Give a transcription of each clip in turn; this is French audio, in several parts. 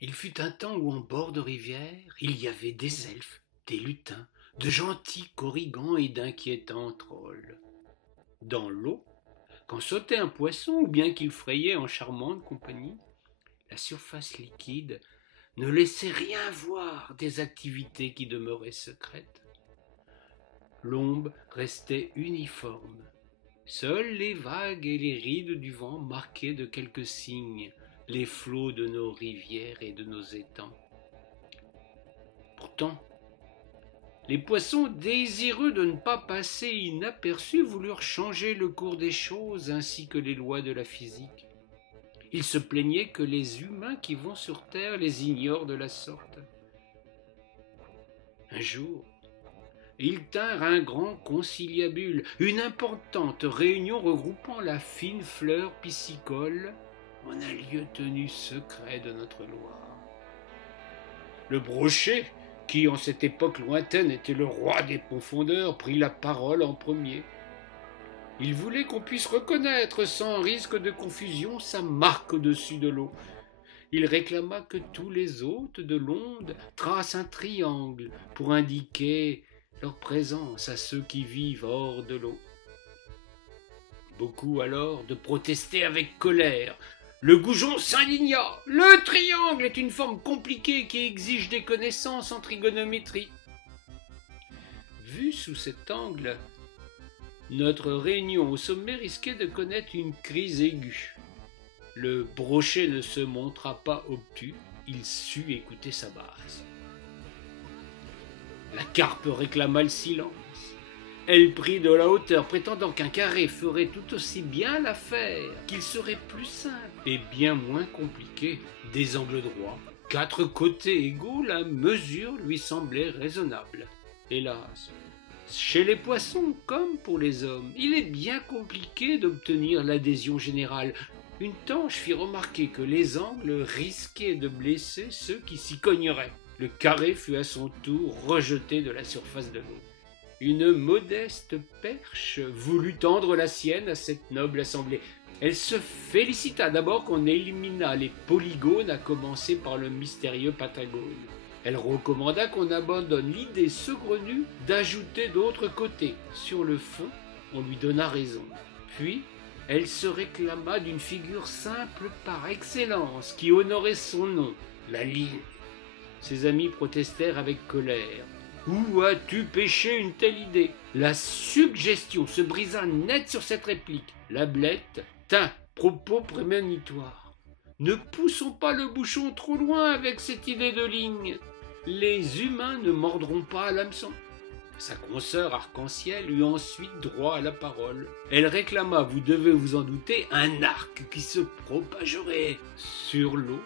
Il fut un temps où en bord de rivière, il y avait des elfes, des lutins, de gentils corrigans et d'inquiétants trolls. Dans l'eau, quand sautait un poisson ou bien qu'il frayait en charmante compagnie, la surface liquide ne laissait rien voir des activités qui demeuraient secrètes. L'ombre restait uniforme. Seules les vagues et les rides du vent marquaient de quelques signes les flots de nos rivières et de nos étangs. Pourtant, les poissons, désireux de ne pas passer inaperçus, voulurent changer le cours des choses ainsi que les lois de la physique. Ils se plaignaient que les humains qui vont sur terre les ignorent de la sorte. Un jour, ils tinrent un grand conciliabule, une importante réunion regroupant la fine fleur piscicole en un lieu tenu secret de notre Loire. Le brochet, qui en cette époque lointaine était le roi des profondeurs, prit la parole en premier. Il voulait qu'on puisse reconnaître sans risque de confusion sa marque au-dessus de l'eau. Il réclama que tous les hôtes de l'onde tracent un triangle pour indiquer leur présence à ceux qui vivent hors de l'eau. Beaucoup alors de protester avec colère. Le goujon s'indigna. Le triangle est une forme compliquée qui exige des connaissances en trigonométrie. Vu sous cet angle, notre réunion au sommet risquait de connaître une crise aiguë. Le brochet ne se montra pas obtus, il sut écouter sa base. La carpe réclama le silence. Elle prit de la hauteur, prétendant qu'un carré ferait tout aussi bien l'affaire, qu'il serait plus simple et bien moins compliqué. Des angles droits, 4 côtés égaux, la mesure lui semblait raisonnable. Hélas, chez les poissons comme pour les hommes, il est bien compliqué d'obtenir l'adhésion générale. Une tanche fit remarquer que les angles risquaient de blesser ceux qui s'y cogneraient. Le carré fut à son tour rejeté de la surface de l'eau. Une modeste perche voulut tendre la sienne à cette noble assemblée. Elle se félicita d'abord qu'on éliminât les polygones, à commencer par le mystérieux pentagone. Elle recommanda qu'on abandonne l'idée saugrenue d'ajouter d'autres côtés. Sur le fond, on lui donna raison. Puis, elle se réclama d'une figure simple par excellence, qui honorait son nom, la ligne. Ses amis protestèrent avec colère. Où as-tu pêché une telle idée? La suggestion se brisa net sur cette réplique. La blette tint propos prémonitoire. Ne poussons pas le bouchon trop loin avec cette idée de ligne. Les humains ne mordront pas à l'hameçon. Sa consoeur arc-en-ciel eut ensuite droit à la parole. Elle réclama, vous devez vous en douter, un arc qui se propagerait sur l'eau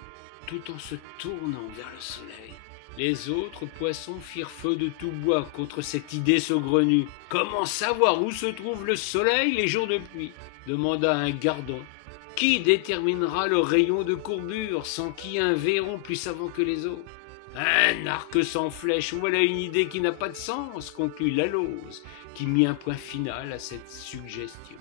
tout en se tournant vers le soleil. Les autres poissons firent feu de tout bois contre cette idée saugrenue. « Comment savoir où se trouve le soleil les jours de pluie ?» demanda un gardon. « Qui déterminera le rayon de courbure sans qui un verron plus savant que les autres ?»« Un arc sans flèche, voilà une idée qui n'a pas de sens, » conclut Lallose, qui mit un point final à cette suggestion.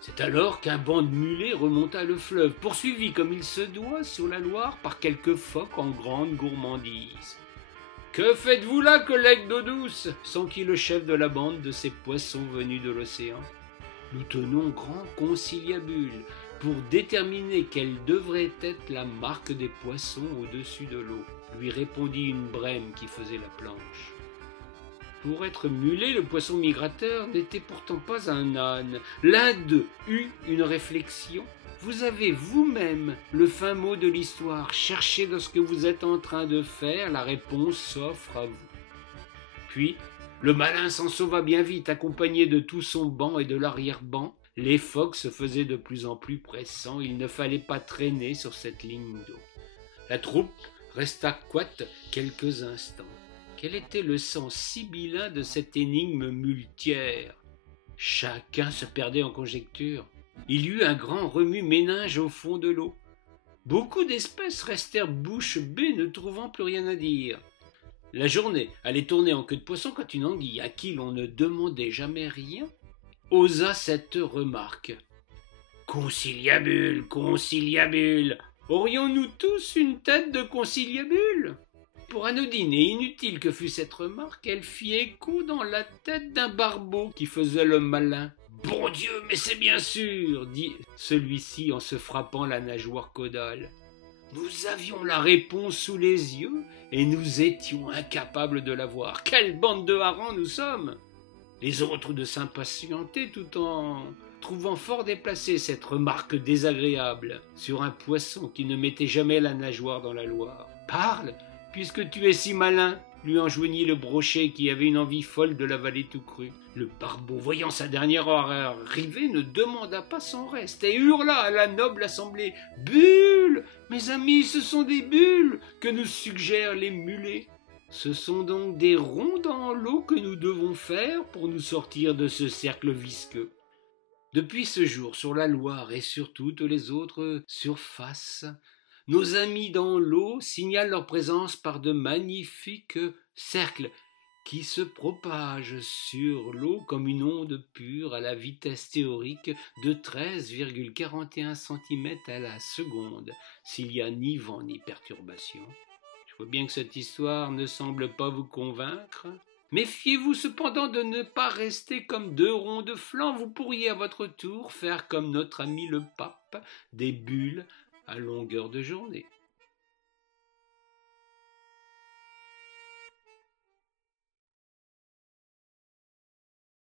C'est alors qu'un banc de mulets remonta le fleuve, poursuivi comme il se doit sur la Loire par quelques phoques en grande gourmandise. « Que faites-vous là, collègues d'eau douce ?» s'enquit le chef de la bande de ces poissons venus de l'océan. « Nous tenons grand conciliabule pour déterminer quelle devrait être la marque des poissons au-dessus de l'eau, » lui répondit une brème qui faisait la planche. Pour être mulet, le poisson migrateur n'était pourtant pas un âne. L'un d'eux eut une réflexion. Vous avez vous-même le fin mot de l'histoire. Cherchez dans ce que vous êtes en train de faire, la réponse s'offre à vous. Puis, le malin s'en sauva bien vite, accompagné de tout son banc et de l'arrière-banc. Les phoques se faisaient de plus en plus pressants, il ne fallait pas traîner sur cette ligne d'eau. La troupe resta coite quelques instants. Quel était le sens sibyllin de cette énigme muletière? Chacun se perdait en conjectures. Il y eut un grand remue-ménage au fond de l'eau. Beaucoup d'espèces restèrent bouche bée, ne trouvant plus rien à dire. La journée allait tourner en queue de poisson quand une anguille, à qui l'on ne demandait jamais rien, osa cette remarque. « Conciliabule, conciliabule ! Aurions-nous tous une tête de conciliabule? Pour anodine et inutile que fût cette remarque, elle fit écho dans la tête d'un barbeau qui faisait le malin. « Bon Dieu, mais c'est bien sûr !» dit celui-ci en se frappant la nageoire caudale. Nous avions la réponse sous les yeux et nous étions incapables de la voir. Quelle bande de harengs nous sommes! Les autres de s'impatienter tout en trouvant fort déplacée cette remarque désagréable sur un poisson qui ne mettait jamais la nageoire dans la Loire. « Parle, puisque tu es si malin !» lui enjoignit le brochet qui avait une envie folle de l'avaler tout cru. Le barbeau, voyant sa dernière heure arriver, ne demanda pas son reste et hurla à la noble assemblée. « Bulles! Mes amis, ce sont des bulles que nous suggèrent les mulets. Ce sont donc des ronds dans l'eau que nous devons faire pour nous sortir de ce cercle visqueux. » Depuis ce jour, sur la Loire et sur toutes les autres surfaces, nos amis dans l'eau signalent leur présence par de magnifiques cercles qui se propagent sur l'eau comme une onde pure à la vitesse théorique de 13,41 cm à la seconde, s'il n'y a ni vent ni perturbation. Je vois bien que cette histoire ne semble pas vous convaincre. Méfiez-vous cependant de ne pas rester comme deux ronds de flanc. Vous pourriez à votre tour faire comme notre ami le pape, des bulles à longueur de journée.